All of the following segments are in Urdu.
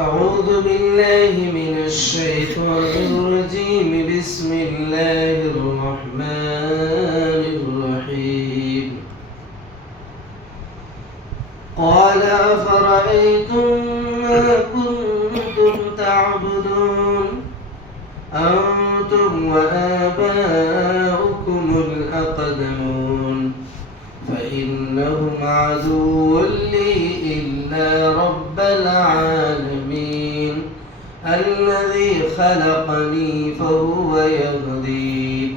أعوذ بالله من الشيطان الرجيم بسم الله الرحمن الرحيم قال أفرأيتم ما كنتم تعبدون أنتم وآباؤكم الأقدمون فإنهم عدو لي إلا رب العالمين الذي خلقني فهو يهدين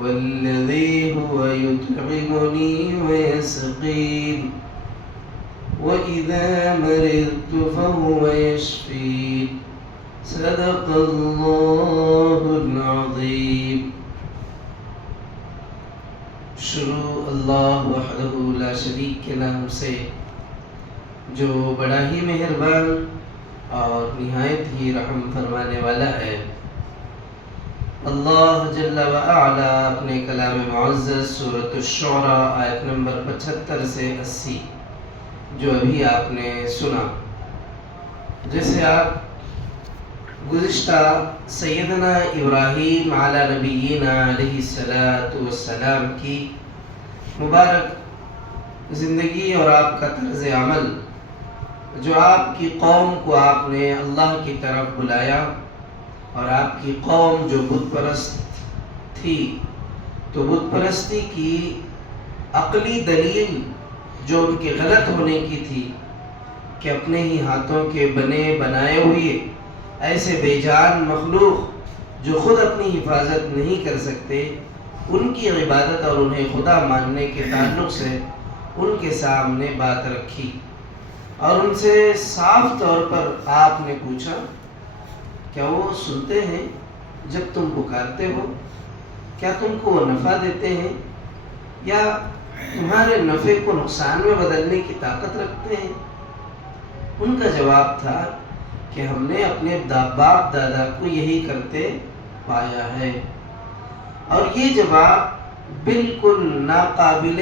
والذي هو يطعمني ويسقين وإذا مرضت فهو يشفين صدق الله العظيم. شروع اللہ وحدہ لا شریک کے نام سے جو بڑا ہی مہربان اور نہایت ہی رحم فرمانے والا ہے. اللہ جل و اعلیٰ اپنے کلام معزز سورۃ الشعراء آیت نمبر 75 سے 80 جو ابھی آپ نے سنا، جیسے آپ گزشتہ سیدنا ابراہیم علی نبینا علیہ السلام کی مبارک زندگی اور آپ کا طرز عمل، جو آپ کی قوم کو آپ نے اللہ کی طرف بلایا اور آپ کی قوم جو بت پرست تھی، تو بت پرستی کی عقلی دلیل جو ان کے غلط ہونے کی تھی کہ اپنے ہی ہاتھوں کے بنائے ہوئے ایسے بے جان مخلوق جو خود اپنی حفاظت نہیں کر سکتے، ان کی عبادت اور انہیں خدا ماننے کے تعلق سے ان کے سامنے بات رکھی اور ان سے صاف طور پر آپ نے پوچھا کیا وہ سنتے ہیں جب تم پکارتے ہو؟ کیا تم کو وہ نفع دیتے ہیں یا تمہارے نفع کو نقصان میں بدلنے کی طاقت رکھتے ہیں؟ ان کا جواب تھا کہ ہم نے اپنے باپ دادا کو یہی کرتے پایا ہے. اور یہ جواب بالکل ناقابل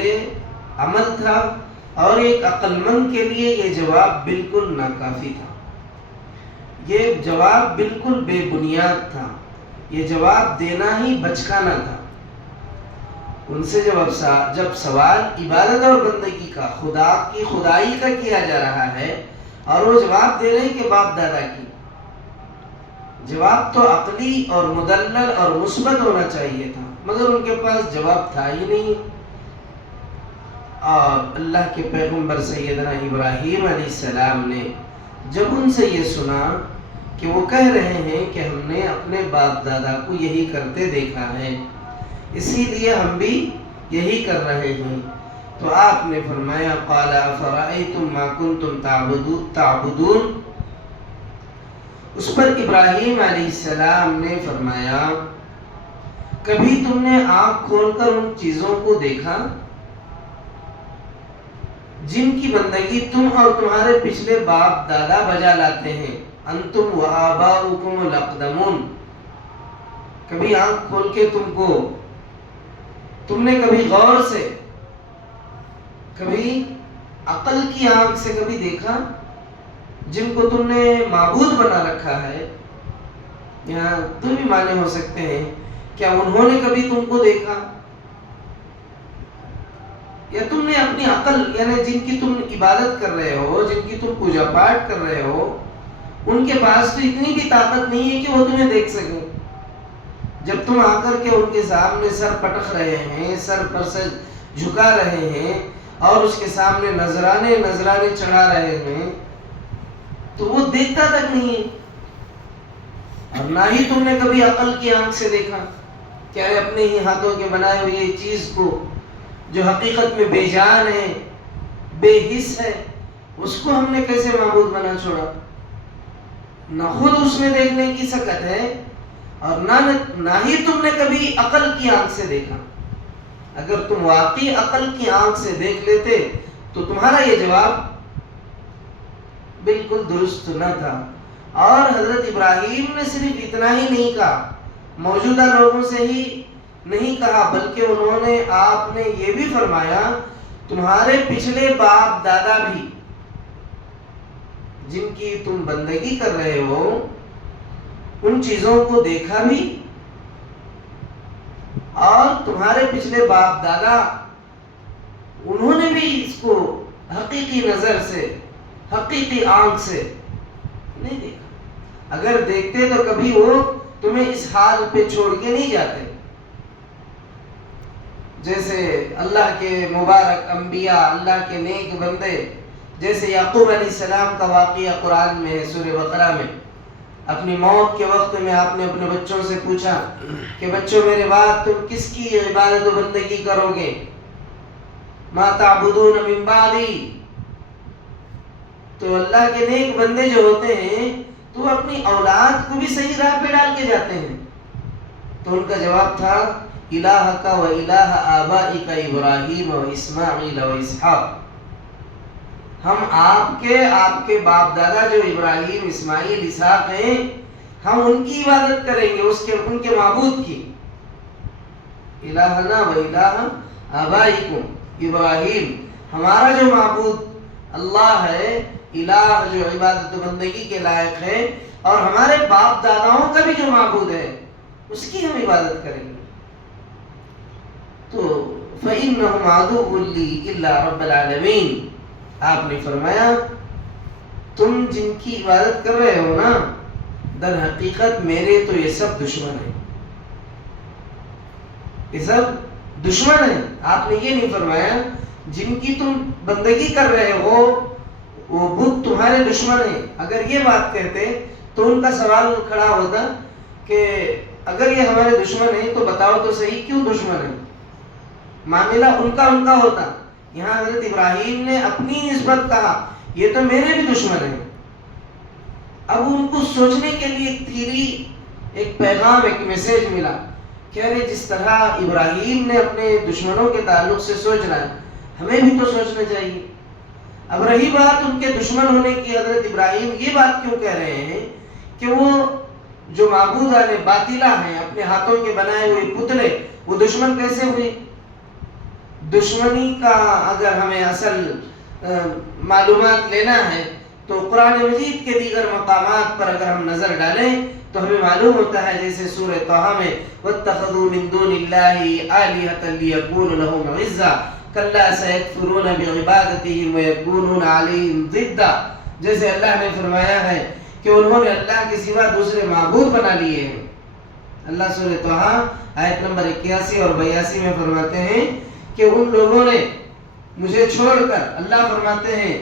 عمل تھا اور ایک عقل مند کے لیے یہ جواب بالکل ناکافی تھا. یہ جواب بالکل بے بنیاد تھا. یہ جواب دینا ہی بچکانا تھا. ان سے جب سوال عبادت اور بندگی کا، خدا کی خدائی کا کیا جا رہا ہے اور وہ جواب دے رہے ہیں کہ باپ دادا کی، جواب تو عقلی اور مدلل اور مثبت ہونا چاہیے تھا، مگر ان کے پاس جواب تھا ہی نہیں. اور اللہ کے پیغمبر سیدنا ابراہیم علیہ السلام نے جب ان سے یہ سنا کہ وہ کہہ رہے ہیں کہ ہم نے اپنے باپ دادا کو یہی کرتے دیکھا ہے، اسی لیے ہم بھی یہی کر رہے ہیں، تو آپ نے فرمایا قال افرأیتم ما کنتم تعبدون. اس پر ابراہیم علیہ السلام نے فرمایا کبھی تم نے آنکھ کھول کر ان چیزوں کو دیکھا جن کی بندگی تم اور تمہارے پچھلے باپ دادا بجا لاتے ہیں؟ انتم و آباؤکم الاقدمون. کبھی آنکھ کھول کے تم نے کبھی غور سے، کبھی عقل کی آنکھ سے کبھی دیکھا جن کو تم نے معبود بنا رکھا ہے؟ یہاں دو بھی معنی ہو سکتے ہیں. کیا انہوں نے کبھی تم کو دیکھا، یا تم نے اپنی عقل، یعنی جن کی تم عبادت کر رہے ہو، جن کی تم پوجا پاٹ کر رہے ہو، ان کے پاس تو اتنی بھی طاقت نہیں ہے کہ وہ تمہیں دیکھ سکیں. جب تم آ کر کے ان کے سامنے سر پٹک رہے ہیں، سر پر سر جھکا رہے ہیں اور اس کے سامنے نذرانے چڑھا رہے ہیں، تو وہ دیکھتا تک نہیں ہے. اور نہ ہی تم نے کبھی عقل کی آنکھ سے دیکھا کیا اپنے ہی ہاتھوں کے بنائے ہوئے چیز کو جو حقیقت میں بے جان ہے، بے حس ہے، اس کو ہم نے کیسے معبود بنا چھوڑا؟ نہ خود اس میں دیکھنے کی سکت ہے اور نہ ہی تم نے کبھی عقل کی آنکھ سے دیکھا. اگر تم واقعی عقل کی آنکھ سے دیکھ لیتے تو تمہارا یہ جواب بالکل درست نہ تھا. اور حضرت ابراہیم نے صرف اتنا ہی نہیں کہا، موجودہ لوگوں سے ہی نہیں کہا، بلکہ انہوں نے آپ نے یہ بھی فرمایا تمہارے پچھلے باپ دادا بھی جن کی تم بندگی کر رہے ہو ان چیزوں کو دیکھا بھی، اور تمہارے پچھلے باپ دادا انہوں نے بھی اس کو حقیقی نظر سے، حقیقی آنکھ سے نہیں دیکھا۔ اگر دیکھتے تو کبھی وہ تمہیں اس حال پہ چھوڑ کے نہیں جاتے۔ جیسے اللہ کے مبارک انبیاء، اللہ کے نیک بندے، جیسے یعقوب علیہ السلام کا واقعہ قرآن میں ہے، سورہ بقرہ میں۔ اپنی موت کے وقت میں آپ نے اپنے بچوں سے پوچھا کہ بچوں میرے بعد تم کس کی عبادت و بندگی کرو گے؟ ما تعبدون من بعدی۔ تو اللہ کے نیک بندے جو ہوتے ہیں تو اپنی اولاد کو بھی صحیح راہ پہ ڈال کے جاتے ہیں۔ تو ان کا جواب تھا الہک و الہ آبائک ابراہیم و اسماعیل و اسحاق۔ ہم آپ کے باپ دادا جو ابراہیم، اسماعیل، اسحاق ہیں، ہم ان کی عبادت کریں گے، ان کے معبود کی۔ الہنا و الہ آبائکم ابراہیم، ہمارا جو معبود اللہ ہے، الہ جو عبادت و بندگی کے لائق ہے، اور ہمارے باپ داداؤں کا بھی جو معبود ہے اس کی ہم عبادت کریں گے۔ تو فَإِنَّهُمْ عَدُوٌّ لِّي إِلَّا رَبَّ الْعَالَمِينَ۔ آپ نے فرمایا تم جن کی عبادت کر رہے ہو نا، در حقیقت میرے تو یہ سب دشمن ہیں، یہ سب دشمن ہیں۔ آپ نے یہ نہیں فرمایا جن کی تم بندگی کر رہے ہو وہ بت تمہارے دشمن ہیں۔ اگر یہ بات کہتے تو ان کا سوال کھڑا ہوتا کہ اگر یہ ہمارے دشمن ہیں تو بتاؤ تو صحیح کیوں دشمن ہیں؟ معاملہ ان کا ہوتا۔ یہاں حضرت ابراہیم نے اپنی نسبت کہا یہ تو میرے بھی دشمن ہیں۔ اب ان کو سوچنے کے لیے ایک تھیری، ایک پیغام، ایک میسیج ملا کہ ارے جس طرح ابراہیم نے اپنے دشمنوں کے تعلق سے سوچ رہا ہے ہمیں بھی تو سوچنا چاہیے۔ اب رہی بات ان کے دشمن ہونے کی، حضرت ابراہیم یہ بات کیوں کہہ رہے ہیں کہ وہ جو معبودان باطلہ ہیں، اپنے ہاتھوں کے بنائے ہوئے پتلے، وہ دشمن کیسے ہوئے؟ دشمنی کا اگر ہمیں اصل معلومات لینا ہے تو قرآن مجید کے دیگر مقامات پر اگر ہم نظر ڈالیں تو ہمیں معلوم ہوتا ہے، جیسے سورہ طٰہٰ میں وَاتَّخَذُوا مِن دُونِ اللَّهِ آلِهَةً لِيَكُونُوا لَهُمْ عِزًّا كَلَّا سَيَكْفُرُونَ بِعِبَادَتِهِمْ وَيَكُونُونَ عَلَيْهِمْ ضِدًّا۔ جیسے اللہ نے فرمایا ہے کہ انہوں نے اللہ کے سوا دوسرے معبود بنا لیے ہیں۔ اللہ سورہ طٰہٰ آیت نمبر 81 اور 82 میں فرماتے ہیں کہ ان لوگوں نے مجھے چھوڑ کر، اللہ فرماتے ہیں،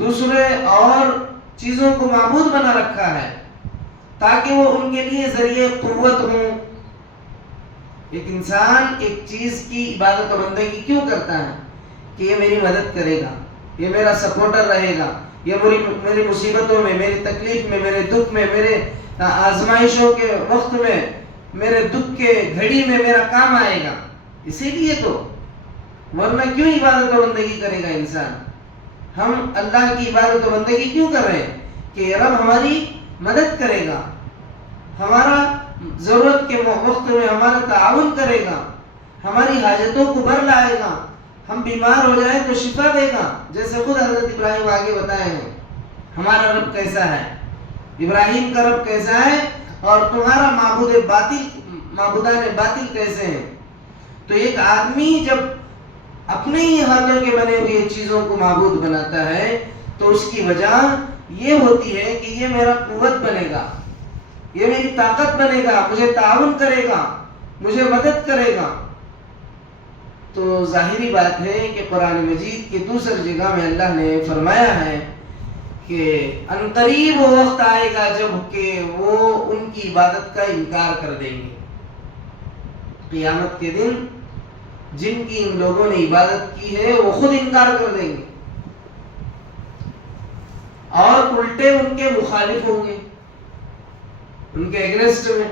دوسرے اور چیزوں کو معبود بنا رکھا ہے تاکہ وہ ان کے لیے ذریعہ قوت ہوں۔ ایک انسان ایک چیز کی عبادت و بندگی کیوں کرتا ہے کہ یہ میری مدد کرے گا، یہ میرا سپورٹر رہے گا، یہ میری مصیبتوں میں، میری تکلیف میں، میرے دکھ میں، میرے آزمائشوں کے وقت میں، میرے دکھ کے گھڑی میں میرا کام آئے گا، اسی لیے تو، ورنہ کیوں عبادت و بندگی کرے گا انسان؟ ہم اللہ کی عبادت و بندگی کیوں کر رہے ہیں کہ رب ہماری مدد کرے گا، ہمارا ضرورت کے وقت میں ہمارا تعاون کرے گا، ہماری حاجتوں کو بھر لائے گا، ہم بیمار ہو جائیں تو شفا دے گا، جیسے خود حضرت ابراہیم آگے بتائے ہیں ہمارا رب کیسا ہے، ابراہیم کا رب کیسا ہے اور تمہارا معبودان باطل کیسے ہیں۔ تو ایک آدمی جب اپنے ہی ہاتھوں کے بنے ہوئے چیزوں کو معبود بناتا ہے تو اس کی وجہ یہ ہوتی ہے کہ یہ میرا قوت بنے گا، یہ میری طاقت بنے گا، مجھے تعاون کرے گا، مجھے مدد کرے گا۔ تو ظاہری بات ہے کہ قرآن مجید کی دوسری جگہ میں اللہ نے فرمایا ہے کہ عنقریب وہ وقت آئے گا جب کہ وہ ان کی عبادت کا انکار کر دیں گے۔ قیامت کے دن جن کی ان لوگوں نے عبادت کی ہے وہ خود انکار کر دیں گے اور الٹے ان کے مخالف ہوں گے، ان کے اگینسٹ میں۔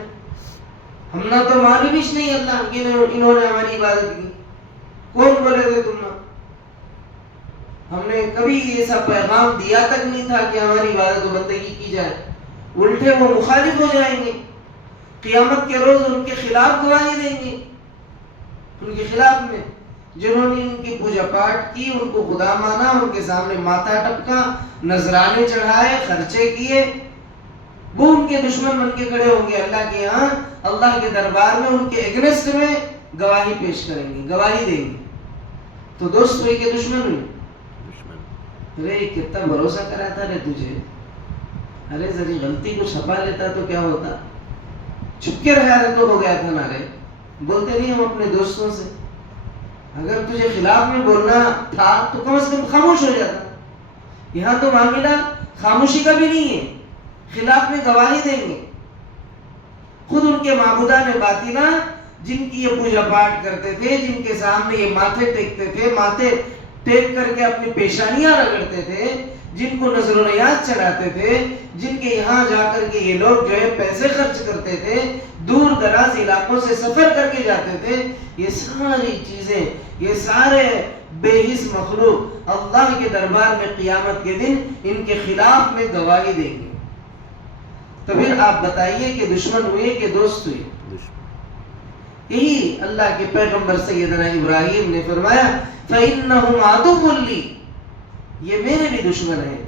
ہم نہ تو معلوم ہی نہیں اللہ کہ انہوں نے ہماری عبادت کی، کون بولے تھے تم نہ، ہم نے کبھی ایسا پیغام دیا تک نہیں تھا کہ ہماری عبادت و بندگی کی جائے۔ الٹے وہ مخالف ہو جائیں گے، قیامت کے روز ان کے خلاف گواہی دیں گے، ان کے خلاف میں جنہوں نے ان کی پوجا پاٹ کی، ان کو خدا مانا، ان کے سامنے ماتھا ٹپکا، نذرانے چڑھائے، خرچے کیے، وہ ان کے دشمن بن کے کھڑے ہوں گے اللہ کے یہاں، اللہ کے دربار میں ان کے اگینسٹ میں گواہی پیش کریں گے، گواہی دیں گے. تو دوست ہوئی کہ دشمن ہوئی؟ ارے کتنا بھروسہ کرا تھا رے تجھے، ارے ذری غلطی کو چھپا لیتا تو کیا ہوتا، چھپ کے رہا تو ہو گیا تھا نا رے. بولتے نہیں ہم اپنے دوستوں سے، اگر تجھے خلاف میں بولنا تھا تو کم از کم خاموش ہو جاتا. یہاں تو معاملہ خاموشی کا بھی نہیں ہے، خلاف میں گواہی دیں گے. خود ان کے معبودان باطنہ جن کی یہ پوجا پاٹ کرتے تھے، جن کے سامنے یہ ماتھے ٹیکتے تھے، ماتھے ٹیک کر کے اپنی پیشانیاں رگڑتے تھے، جن کو نذر و نیاز چڑھاتے تھے، جن کے یہاں جا کر کے یہ لوگ جو ہے پیسے خرچ کرتے تھے، دور دراز علاقوں سے سفر کر کے جاتے تھے، یہ ساری چیزیں، یہ سارے بے حس مخلوق اللہ کے دربار میں قیامت کے دن ان کے خلاف میں گواہی دیں گے. تو پھر آپ بتائیے کہ دشمن ہوئے کہ دوست ہوئے؟ یہی اللہ کے پیغمبر سیدنا ابراہیم نے فرمایا فَإِنَّهُمْ عَدُوٌّ لِّي، یہ میرے بھی دشمن ہیں،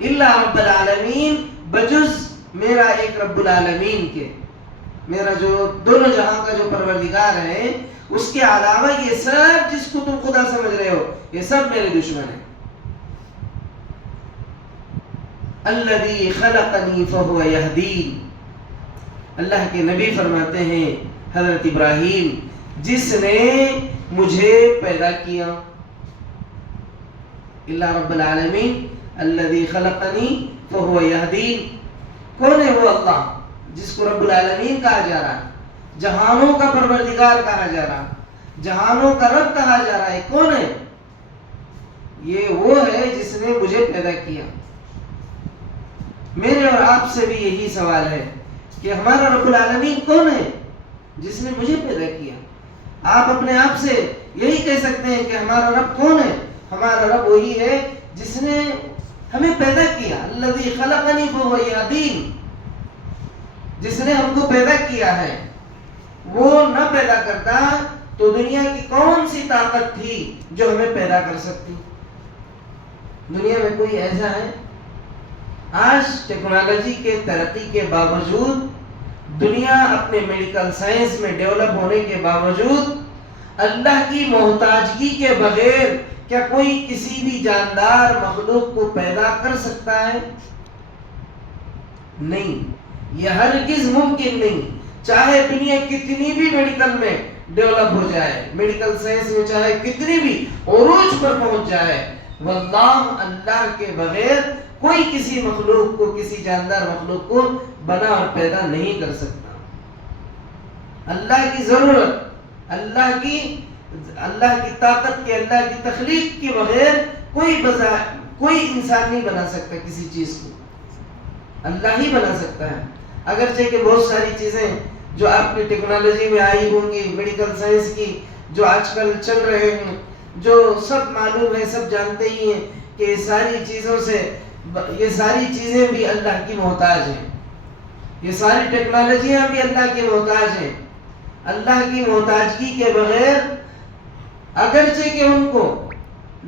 اِلَّا رَبَّ الْعَالَمِينَ، بجز میرا ایک رب العالمین کے، میرا جو دونوں جہاں کا جو پروردگار ہے، اس کے علاوہ یہ سب جس کو تم خدا سمجھ رہے ہو یہ سب میرے دشمن ہیں. الذی خلقنی فہو یہدین، اللہ کے نبی فرماتے ہیں حضرت ابراہیم، جس نے مجھے پیدا کیا. الا رب العالمین الذی خلقنی فہو یہدین، کون ہے وہ اللہ جس کو رب العالمین کہا جا رہا ہے، جہانوں کا پروردگار کہا جا رہا ہے، جہانوں کا رب کہا جا رہا ہے؟ کون ہے یہ؟ وہ ہے جس نے مجھے پیدا کیا. میرے اور آپ سے بھی یہی سوال ہے کہ ہمارا رب العالمین کون ہے جس نے مجھے پیدا کیا؟ آپ اپنے آپ سے یہی کہہ سکتے ہیں کہ ہمارا رب کون ہے؟ ہمارا رب وہی ہے جس نے ہمیں پیدا کیا. الذی خلقنی فہو یہدین، جس نے ہم کو پیدا کیا ہے. وہ نہ پیدا کرتا تو دنیا کی کون سی طاقت تھی جو ہمیں پیدا کر سکتی؟ دنیا میں کوئی ایسا ہے؟ آج ٹیکنالوجی کے ترقی کے باوجود، دنیا اپنے میڈیکل سائنس میں ڈیولپ ہونے کے باوجود، اللہ کی محتاجگی کے بغیر کیا کوئی کسی بھی جاندار مخلوق کو پیدا کر سکتا ہے؟ نہیں، یہ ہرگز ممکن نہیں. چاہے دنیا کتنی بھی میڈیکل میں ڈیولپ ہو جائے، میڈیکل سائنس میں چاہے کتنی بھی عروج پر پہنچ جائے، واللہ اللہ کے بغیر کوئی کسی مخلوق کو، کسی جاندار مخلوق کو بنا اور پیدا نہیں کر سکتا. اللہ کی ضرورت، اللہ کی طاقت کے، اللہ کی تخلیق کے بغیر کوئی انسان نہیں بنا سکتا کسی چیز کو، اللہ ہی بنا سکتا ہے. اگرچہ کہ بہت ساری چیزیں جو آپ کی ٹیکنالوجی میں آئی ہوں گی، میڈیکل سائنس کی جو آج کل چل رہے ہیں، جو سب معلوم ہے، سب جانتے ہی ہیں کہ یہ ساری چیزیں بھی اللہ کی محتاج ہیں. یہ ساری ٹیکنالوجیاں بھی اللہ کی محتاج ہیں. اللہ کی محتاجگی کے بغیر، اگرچہ کہ ان کو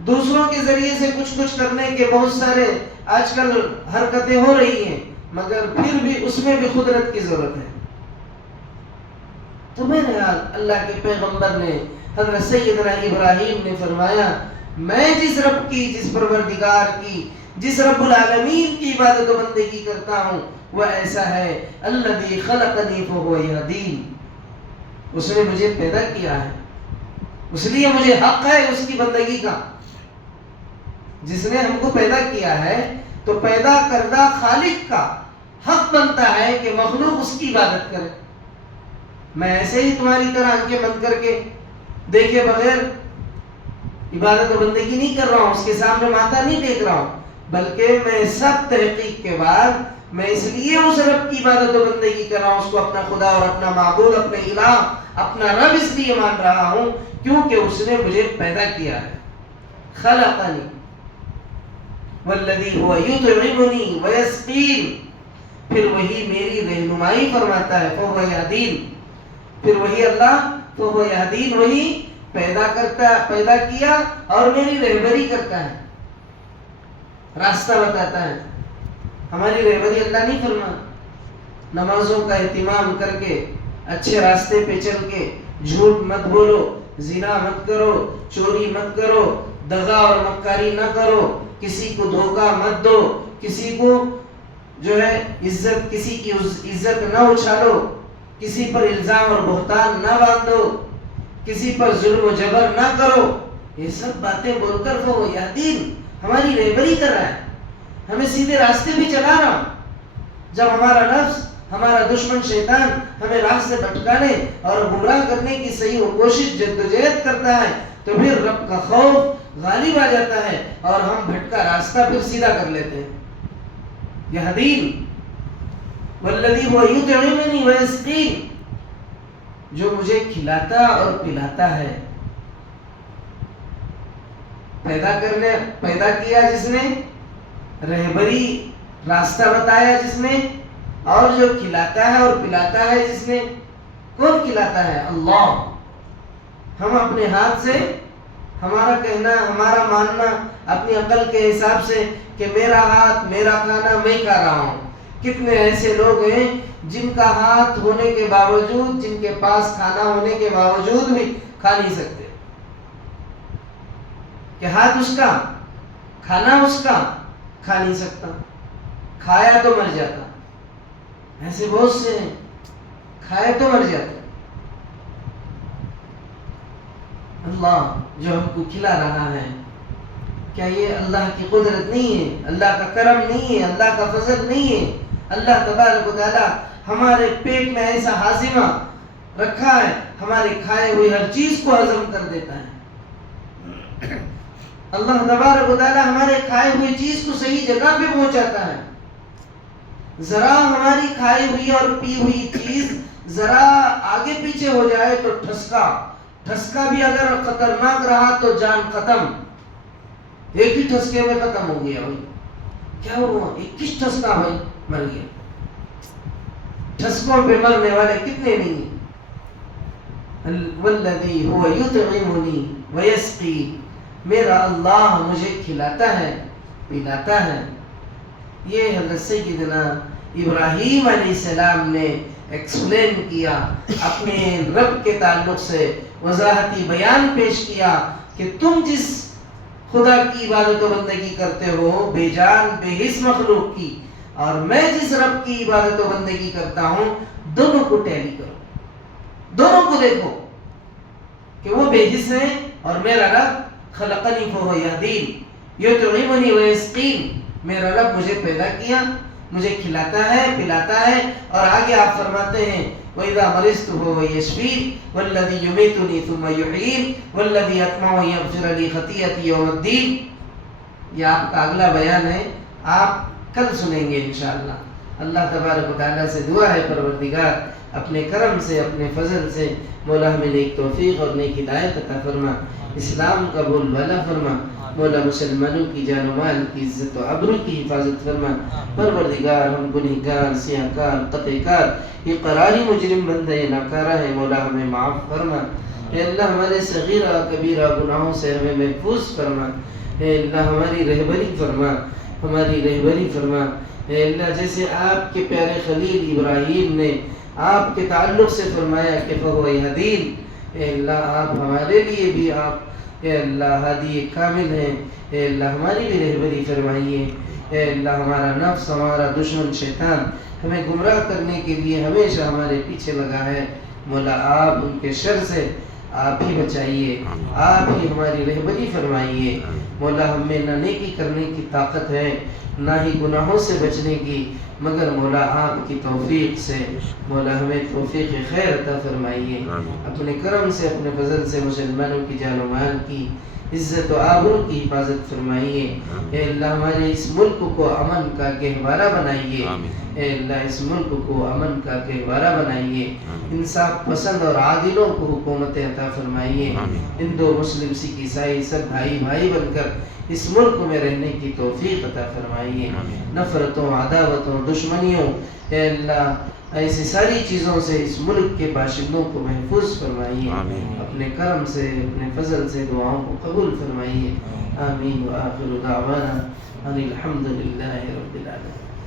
دوسروں کے ذریعے سے کچھ کرنے کے بہت سارے آج کل حرکتیں ہو رہی ہیں، مگر پھر بھی اس میں بھی قدرت کی ضرورت ہے. تو بہرحال اللہ کے پیغمبر نے، حضرت سیدنا ابراہیم نے فرمایا، میں جس رب کی، جس پروردگار کی، جس رب العالمین کی عبادت و بندگی کرتا ہوں وہ ایسا ہے، الذی خلقنی فہو یہدین، اس نے مجھے پیدا کیا ہے، اس لیے مجھے حق ہے اس کی بندگی کا. جس نے ہم کو پیدا کیا ہے تو پیدا کردہ خالق کا حق بنتا ہے کہ مخلوق اس کی عبادت کرے. میں ایسے ہی تمہاری طرح آنکھیں بند کر کے دیکھے بغیر عبادت و بندگی نہیں کر رہا ہوں، اس کے سامنے ماتھا نہیں ٹیک رہا ہوں، بلکہ میں سب تحقیق کے بعد میں اس لیے اس رب کی عبادت و بندگی کر رہا ہوں، اس کو اپنا خدا اور اپنا معبود، اپنے الہ، اپنا رب اس لیے مان رہا ہوں کیونکہ اس نے مجھے پیدا کیا ہے. خلقنی والذی هو یطعمنی ویسقین، پھر وہی میری رہنمائی فرماتا ہے، فہو یہدین، پھر وہی اللہ فہو یہدین، وہی پیدا کیا اور میری رہبری کرتا ہے، راستہ بتاتا ہے. ہماری رہبری اللہ نہیں فرما. نمازوں کا اہتمام کر کے، اچھے راستے پہ چل کے، جھوٹ مت بولو، زنا مت کرو، چوری مت کرو، دغا اور مکاری نہ کرو، کسی کو دھوکہ مت دو، کسی کو جو ہے کسی کی عزت نہ اچھالو، کسی پر الزام اور بہتان نہ باندھو، کسی پر ظلم و جبر نہ کرو. یہ سب باتیں بول کر وہ یادین ہماری رہبری کر رہا ہے، ہمیں سیدھے راستے پہ چلا رہا. جب ہمارا نفس، ہمارا دشمن شیطان ہمیں راہ سے بھٹکانے اور گمراہ کرنے کی صحیح کوشش جدوجہد کرتا ہے تو پھر رب کا خوف غالب آ جاتا ہے اور ہم بھٹکا راستہ پھر سیدھا کر لیتے ہیں. یہدین والذی هو یطعمنی ویسقین، جو مجھے کھلاتا اور پلاتا ہے. پیدا کیا جس نے، رہبری راستہ بتایا جس نے، اور جو کھلاتا ہے اور پلاتا ہے جس نے. کون کھلاتا ہے؟ اللہ. ہم اپنے ہاتھ سے، ہمارا کہنا، ہمارا ماننا اپنی عقل کے حساب سے کہ میرا ہاتھ میرا کھانا میں کھا رہا ہوں. کتنے ایسے لوگ ہیں جن کا ہاتھ ہونے کے باوجود، جن کے پاس کھانا ہونے کے باوجود بھی کھا نہیں سکتے، کہ ہاتھ اس کا، کھانا اس کا، کھا نہیں سکتا، کھایا تو مر جاتا. ایسے بہت سے ہیں، کھائے تو مر جاتے. اللہ جو ہم کو کھلا رہا ہے، کیا یہ اللہ کی قدرت نہیں ہے؟ اللہ کا کرم نہیں ہے؟ اللہ کا فضل نہیں ہے؟ اللہ تبارک و تعالی ہمارے پیٹ میں ایسا ہاضمہ رکھا ہے، ہمارے کھائے ہوئے ہر چیز کو ہضم کر دیتا ہے. اللہ تبارک و تعالی ہمارے کھائے ہوئی چیز کو صحیح جگہ پہ پہنچاتا ہے. ذرا ہماری کھائی ہوئی اور پی ہوئی چیز ذرا آگے پیچھے ہو جائے تو ٹھسکا بھی اگر خطرناک رہا تو جان ختم. ایک ہی ٹھسکے میں ختم ہو گیا. بھائی کیا ہوا؟ 21 ٹھسکا بھائی مر گیا. ٹھسکوں پہ مرنے والے کتنے نہیں ہیں. والذی هو یطعمنی ویسقی، میرا اللہ مجھے کھلاتا ہے، پلاتا ہے. یہ حضرت سیدنا ابراہیم علیہ السلام نے ایکسپلین کیا، اپنے رب کے تعلق سے وضاحتی بیان پیش کیا کہ تم جس خدا کی عبادت و بندگی کرتے ہو، بے جان بے حس مخلوق کی، اور میں جس رب کی عبادت و بندگی کرتا ہوں، دونوں کو ٹیلی کرو، دونوں کو دیکھو کہ وہ بے حس ہے اور میرا رب خلقنی فہو یہدین، یطعمنی ویسقین. میرا رب مجھے پیدا کیا، مجھے کھلاتا ہے، پلاتا ہے. اور آگے آپ فرماتے ہیں وَإِذَا مَرِضْتُ فَهُوَ يَشْفِينِ وَالَّذِي يُمِيتُنِي ثُمَّ يُحْيِينِ وَالَّذِي أَطْمَعُ أَن يَغْفِرَ لِي خَطِيئَتِي يَوْمَ الدِّينِ. یہ آپ کا اگلا بیان ہے، آپ کل سنیں گے انشاءاللہ. اللہ تبارک و تعالیٰ سے دعا ہے پروردگار اپنے کرم سے، اپنے فضل سے مولا ہمیں نیک توفیق اور نیک ہدایت عطا فرما، اسلام کا بول بالا فرما. مولا مسلمانوں کی جان و مال کی عزت و آبرو کی حفاظت فرما. پروردگار ہم گنہگار، سیاہکار، قطع کار، یہ قراری مجرم بندے ناکارہ ہیں، مولا ہمیں معاف فرما. اے اللہ ہمارے صغیرہ کبیرہ گناہوں سے ہمیں محفوظ فرما. اے اللہ ہماری رہبری فرما، ہماری رہبری فرما. اے اللہ جیسے آپ کے پیارے خلیل ابراہیم نے آپ کے تعلق سے فرمایا کہ فہو یہدین، اے اللہ آپ ہمارے لیے بھی آپ اے اللہ ہادی کامل ہیں. اے اللہ ہماری بھی رہبری فرمائیے. اے اللہ ہمارا نفس، ہمارا دشمن شیطان ہمیں گمراہ کرنے کے لیے ہمیشہ ہمارے پیچھے لگا ہے. مولا آپ ان کے شر سے آپ ہی بچائیے، آپ ہی ہماری رہبری فرمائیے. مولا ہم میں نہ نیکی کرنے کی طاقت ہے، نہ ہی گناہوں سے بچنے کی، مگر مولا آپ کی توفیق سے. مولا ہمیں توفیق خیر عطا فرمائیے. اپنے کرم سے، اپنے فضل سے مسلمانوں کی جان و مال کی عزت و آبرو کی حفاظت فرمائیے. اے اللہ ہمارے اس ملک کو امن کا گہوارہ بنائیے. اے اللہ اس ملک کو امن کا گہوارہ بنائیے. انصاف پسند اور عادلوں کو حکومت عطا فرمائیے. ہندو مسلم سکھ عیسائی سب بھائی بھائی بن کر اس ملک میں رہنے کی توفیق عطا فرمائیے. نفرتوں، عداوتوں، دشمنیوں اے اللہ ایسی ساری چیزوں سے اس ملک کے باشندوں کو محفوظ فرمائیے. آمین. اپنے کرم سے اپنے فضل سے دعاؤں کو قبول فرمائیے. آمین. وآخر دعوانا ان الحمد للہ رب العالمین.